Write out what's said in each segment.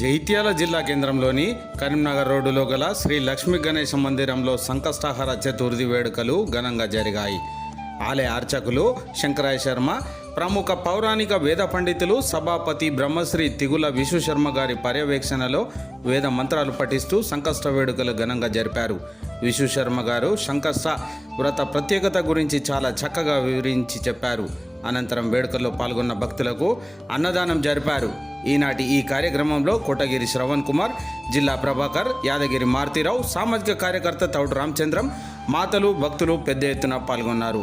జైత్యాల జిల్లా కేంద్రంలోని కరీంనగర్ రోడ్డులో గల శ్రీ లక్ష్మీ గణేశ మందిరంలో సంకష్టాహార చతుర్థి వేడుకలు ఘనంగా జరిగాయి. ఆలయ అర్చకులు శంకరాయ శర్మ ప్రముఖ పౌరాణిక వేద పండితులు సభాపతి బ్రహ్మశ్రీ తిగుల విశ్వశర్మ గారి పర్యవేక్షణలో వేద మంత్రాలు పఠిస్తూ సంకష్ట వేడుకలు ఘనంగా జరిపారు. విశ్వశర్మ గారు సంకష్ట వ్రత ప్రత్యేకత గురించి చాలా చక్కగా వివరించి చెప్పారు. అనంతరం వేడుకల్లో పాల్గొన్న భక్తులకు అన్నదానం జరిపారు. ఈనాటి ఈ కార్యక్రమంలో కోటగిరి శ్రవణ్ కుమార్ జిల్లా ప్రభాకర్ యాదగిరి మారుతీరావు సామాజిక కార్యకర్త తౌడు రామచంద్రం మాతలు భక్తులు పెద్ద ఎత్తున పాల్గొన్నారు.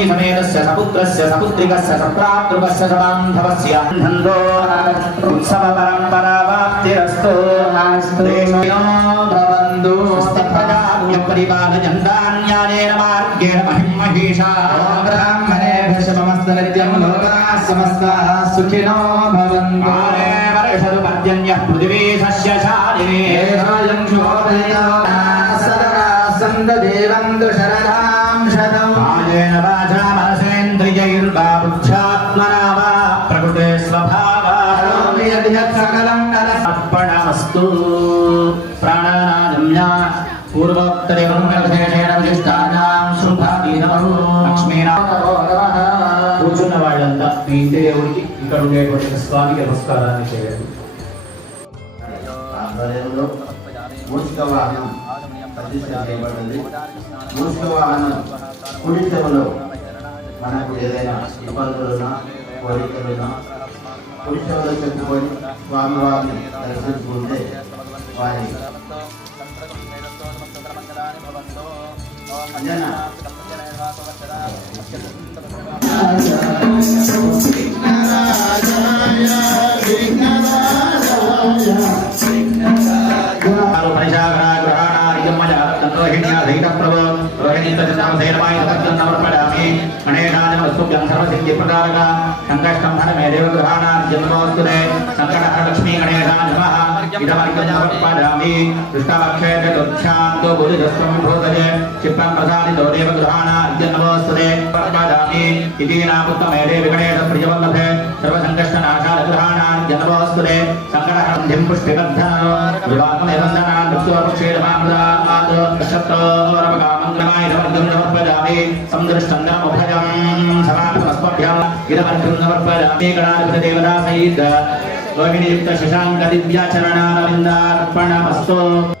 समेतस्य सपुत्रस्य सपुत्रिकस्य सप्रातृकस्य सबान्धवस्य नन्दो उत्सवपरम्परावाप्तिरस्तु देशो भवन्तु परिपालयन्तान्यानेन मार्गेण महिमहीषा ब्राह्मणेभ्यः शुभमस्तनित्यं लोकाः समस्ताः सुखिनो भवन्तु वर्षतु पर्जन्यः पृथिवी सस्यशालिनी एकायं शोभयो सदा सन्ददेवन्तु శబ్దేన వాచా మనసేంద్రియైర్వాబుద్ధ్యాత్మనా వా ప్రకృతే స్వభావాసకలం అర్పణమస్తు ప్రాణానాజమ్యా పూర్వోత్తరేణ విశిష్టానాం శుభాదీనమహు లక్ష్మీనా కూర్చున్న వాళ్ళంతా మీ ఇంటి దేవుడికి ఇక్కడ ఉండేటువంటి స్వామికి నమస్కారాన్ని చేయండి. ఆధ్వర్యంలో మూసిక వాహనం ప్రతిష్ట చేయబడింది మూసిక వాహనం కుడి మనకు ఏదైనా ఇబ్బందులున్నా కోరికలున్నా కుడి చెప్పుకొని స్వామివారిని దర్శించుకుంటే వారి అంజనా. లక్ష్మీ గణేశాయ నమః. ఇదమర్గం సమర్పయామి కృష్ణపక్షే చతుర్థ్యాంతో బుధిదస్వం భూతజే. క్షిప్రం ప్రసాదితో దేవగృహాణార్ఘ్యం నమోస్తుతే సమర్పయామి. ఇది నాముత్తమే దేవి గణేశ ప్రియవల్లభే. సర్వసంకష్టనాశాల గృహాణార్ఘ్యం నమోస్తుతే సంకటహంధిం పుష్టివర్ధనో వివాహనిబంధనాన్ మృత్యోపక్షేణమామృతాత్ సందృష్టంగమభయం సమాపమస్మభ్యం ఇదమర్గం సమర్పయామి గణాధిపతి దేవతా శశాంక దివ్యాచరణారవిందార్పణమస్తు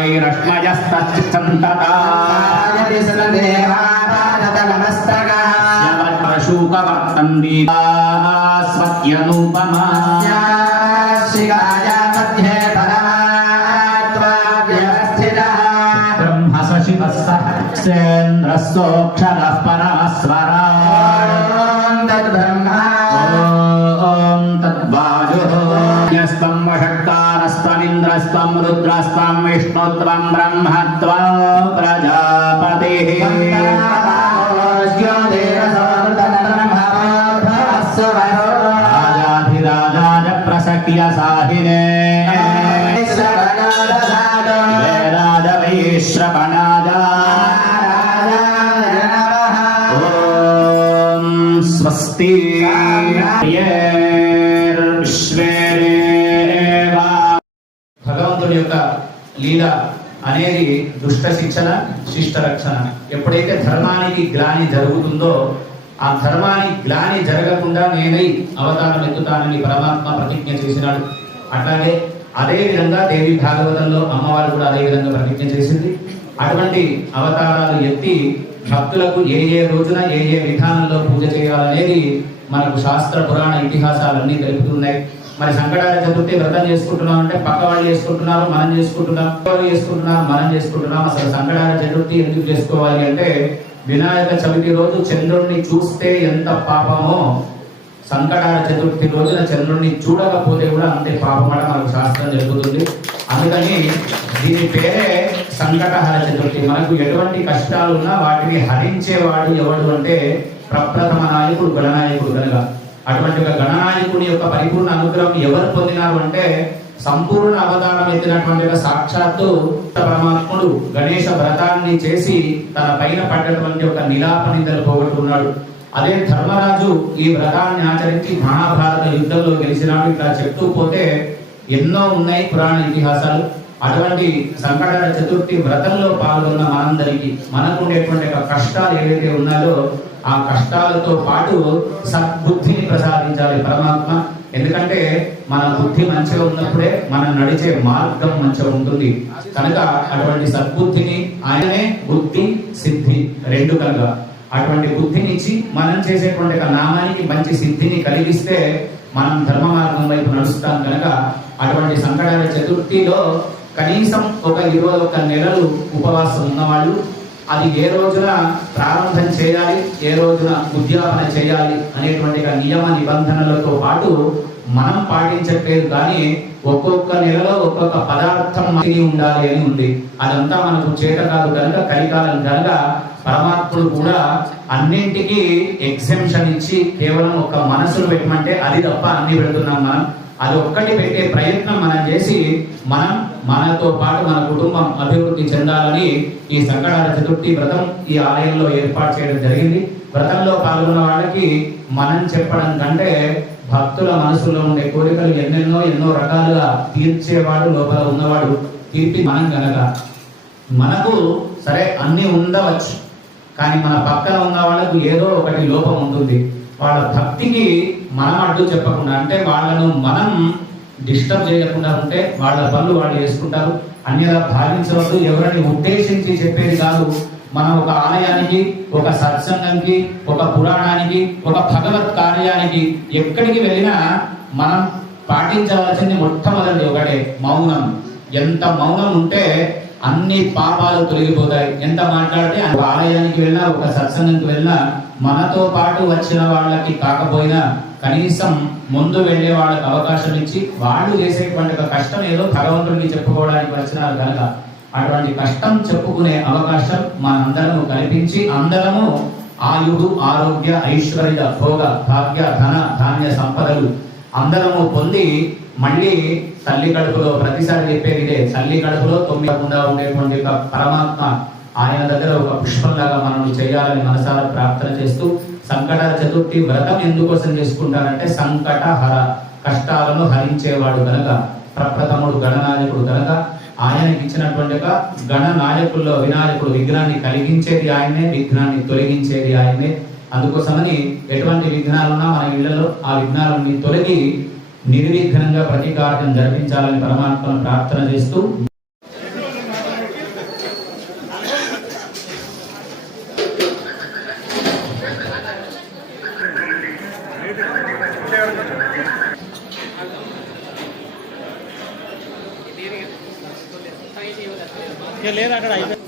నారాయణ పరః నిష్యామి తస్యాంతేన భూయాముపరి తిష్టది మధ్యర్విశ్వతో ముఖ రశ్మయస్తచ్చంతతా శూకవర్తంది స్వత్యనూపమా బ్రహ్మ శివ సహస్రేంద్రస్తోక్షరః పరమస్వరా వషట్కారస్త్వమింద్రస్త్వం రుద్రస్త్వం విష్ణుత్వం బ్రహ్మత్వం ప్రజాపతిः. రాజాధిరాజాయ ప్రసక్య శిక్షణ శిష్ట రక్షణ. ఎప్పుడైతే ధర్మానికి గ్లాని జరుగుతుందో ఆ ధర్మానికి గ్లాని జరగకుండా నేనై అవతారం ఎత్తుతానని పరమాత్మ ప్రతిజ్ఞ చేసినాడు. అట్లాగే అదే విధంగా దేవి భాగవతంలో అమ్మవారు కూడా అదే విధంగా ప్రతిజ్ఞ చేసింది. అటువంటి అవతారాలు ఎత్తి భక్తులకు ఏ ఏ రోజున ఏ ఏ విధానంలో పూజ చేయాలనేది మనకు శాస్త్ర పురాణ ఇతిహాసాలన్నీ తెలుపుతున్నాయి. మరి సంకటాలు చతుర్థి వ్రతం చేసుకుంటున్నాం అంటే పక్క వాళ్ళు చేసుకుంటున్నారు మనం చేసుకుంటున్నాం వాళ్ళు చేసుకుంటున్నారు మనం చేసుకుంటున్నాం. అసలు సంకటాల చతుర్థి ఎందుకు చేసుకోవాలి అంటే వినాయక చవితి రోజు చంద్రుణ్ణి చూస్తే ఎంత పాపమో సంకటాల చతుర్థి రోజున చంద్రుణ్ణి చూడకపోతే కూడా అంతే పాపమట మనకు శాస్త్రం జరుగుతుంది అందుకని దీని పేరే సంకటహర చతుర్థి. మనకు ఎటువంటి కష్టాలు ఉన్నా వాటిని హరించేవాడు ఎవడు అంటే ప్రప్రథమ నాయకుడు గణనాయకుడు కనుక. అటువంటి ఒక గణనాయకుడి యొక్క పరిపూర్ణ అనుగ్రహం ఎవరు పొందినారు అంటే సంపూర్ణ అవతారం ఎత్తినటువంటి సాక్షాత్తు పరమాత్ముడు గణేష వ్రతాన్ని చేసి తన పైన పడ్డటువంటి ఒక నిలాపనిందలు పోగొట్టుకున్నాడు అదే ధర్మరాజు ఈ వ్రతాన్ని ఆచరించి మహాభారత యుద్ధంలో గెలిచినాడు. ఇట్లా చెప్తూ పోతే ఎన్నో ఉన్నాయి పురాణ ఇతిహాసాలు. అటువంటి సంకట చతుర్థి వ్రతంలో పాల్గొన్న మనందరికీ మనకు ఉండేటువంటి ఒక కష్టాలు ఏవైతే ఉన్నాయో ఆ కష్టాలతో పాటు సద్బుద్ధిని ప్రసాదించాలి పరమాత్మ. ఎందుకంటే మన బుద్ధి మంచిగా ఉన్నప్పుడే మనం నడిచే మార్గం మంచిగా ఉంటుంది. కనుక అటువంటి సద్బుద్ధిని ఆయనే బుద్ధి సిద్ధి రెండు కనుక అటువంటి బుద్ధిని ఇచ్చి మనం చేసేటువంటి నామానికి మంచి సిద్ధిని కలిగిస్తే మనం ధర్మ మార్గం వైపు నడుస్తాం కనుక అటువంటి సంకటాల చతుర్థిలో కనీసం ఒక ఇరవై ఒక్క నెలలు ఉపవాసం ఉన్నవాళ్ళు అది ఏ రోజున ప్రారంభం చేయాలి ఏ రోజున ఉద్యాపన చేయాలి అనేటువంటి నియమ నిబంధనలతో పాటు మనం పాటించట్లేదు కానీ ఒక్కొక్క నెలలో ఒక్కొక్క పదార్థం తిని ఉండాలి అని ఉంది. అదంతా మనకు చేత కాదు కనుక కలికాలం కనుక పరమాత్ముడు కూడా అన్నింటికి ఎగ్జిబిషన్ ఇచ్చి కేవలం ఒక మనసును పెట్టమంటే అది తప్ప అన్ని పెడుతున్నాం మనం. అది ఒక్కటి పెట్టే ప్రయత్నం మనం చేసి మనం మనతో పాటు మన కుటుంబం అభివృద్ధి చెందాలని ఈ సంకటాల చతుర్థి వ్రతం ఈ ఆలయంలో ఏర్పాటు చేయడం జరిగింది. వ్రతంలో పాల్గొన్న వాళ్ళకి మనం చెప్పడం కంటే భక్తుల మనసులో ఉండే కోరికలు ఎన్నెన్నో ఎన్నో రకాలుగా తీర్చేవాడు లోపల ఉన్నవాడు తీర్పి మనం కనుక మనకు సరే అన్ని ఉండవచ్చు కానీ మన పక్కన ఉన్న వాళ్ళకు ఏదో ఒకటి లోపం ఉంటుంది. వాళ్ళ భక్తికి మనం అడ్డు చెప్పకుండా అంటే వాళ్ళను మనం డిస్టర్బ్ చేయకుండా ఉంటే వాళ్ళ పనులు వాళ్ళు చేసుకుంటారు. అన్యదా భావించవద్దు. ఎవరిని ఉద్దేశించి చెప్పేది కాదు. మనం ఒక ఆలయానికి ఒక సత్సంగంకి ఒక పురాణానికి ఒక భగవత్ కార్యానికి ఎక్కడికి వెళ్ళినా మనం పాటించవలసింది మొట్టమొదటి ఒకటే మౌనం. ఎంత మౌనం ఉంటే అన్ని పాపాలు తొలగిపోతాయి. ఎంత మాట్లాడితే ఆలయానికి వెళ్ళినా ఒక సత్సంగంకి వెళ్ళినా మనతో పాటు వచ్చిన వాళ్ళకి కాకపోయినా కనీసం ముందు వెళ్ళే వాళ్ళకి అవకాశం ఇచ్చి వాళ్ళు చేసేటువంటి ఒక కష్టం ఏదో భగవంతుడికి చెప్పుకోవడానికి వచ్చినారు కనుక అటువంటి కష్టం చెప్పుకునే అవకాశం మనందరము కల్పించి అందరము ఆయుడు ఆరోగ్య ఐశ్వర్య భోగ భాగ్య ధన ధాన్య సంపదలు అందరము పొంది మళ్ళీ తల్లి కడుపులో ప్రతిసారి చెప్పేది ఇదే తల్లి కడుపులో తొమ్మిదకుండా ఉండేటువంటి ఒక పరమాత్మ ఆయన దగ్గర ఒక పుష్పంలాగా మనం చేయాలని మనసారా ప్రార్థన చేస్తూ సంకట చతుర్థి వ్రతం ఎందుకోసం చేసుకుంటారంటే సంకట హర కష్టాలను హరించేవాడు గనక ప్రప్రథముడు గణనాయకుడు గనక ఆయనకి ఇచ్చినటువంటి ఒక గణ నాయకుల్లో వినాయకుడు విఘ్నాన్ని కలిగించేది ఆయనే విఘ్నాన్ని తొలగించేది ఆయనే. అందుకోసమని ఎటువంటి విఘ్నాలున్నా మన ఇళ్ళలో ఆ విఘ్నాలన్నీ తొలగి నిర్విఘ్నంగా ప్రతి కార్యం జరిపించాలని పరమాత్మను ప్రార్థన చేస్తూ లేదు అక్కడ